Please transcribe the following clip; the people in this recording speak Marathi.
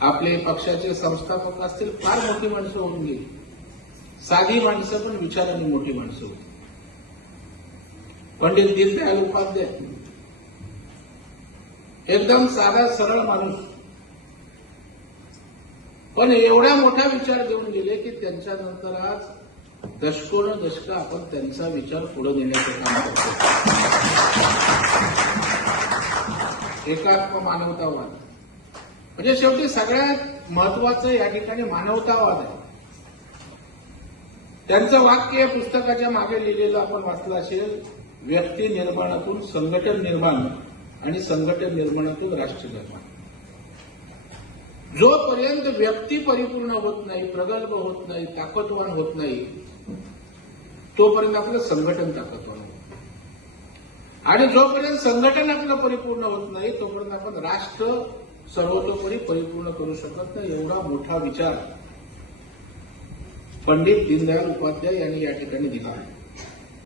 आपले पक्षाचे संस्थापक असतील, फार मोठी माणसं होऊन गेली. साधी माणसं पण विचाराने मोठी माणसं होती. पंडित दीनदयाल उपाध्याय एकदम साधा सरळ माणूस, पण एवढा मोठा विचार देऊन गेले की त्यांच्यानंतर आज दशकोनदशकं आपण त्यांचा विचार पुढे नेण्याचं काम करतो. एकात्म मानवतावाद म्हणजे शेवटी सगळ्यात महत्वाचं या ठिकाणी मानवतावाद आहे. त्यांचं वाक्य पुस्तकाच्या मागे लिहिलेलं आपण वाचलं असेल, व्यक्ती निर्माणातून संघटन निर्माण आणि संघटन निर्माणातून राष्ट्र निर्माण. जोपर्यंत व्यक्ती परिपूर्ण होत नाही, प्रगल्भ होत नाही, ताकदवान होत नाही, तोपर्यंत आपलं संघटन ताकदवान होत नाही. आणि जोपर्यंत संघटन आपलं परिपूर्ण होत नाही, तोपर्यंत आपण राष्ट्र सर्वतोपरी परिपूर्ण करू शकत नाही. एवढा मोठा विचार पंडित दीनदयाल उपाध्याय यांनी या ठिकाणी दिला आहे.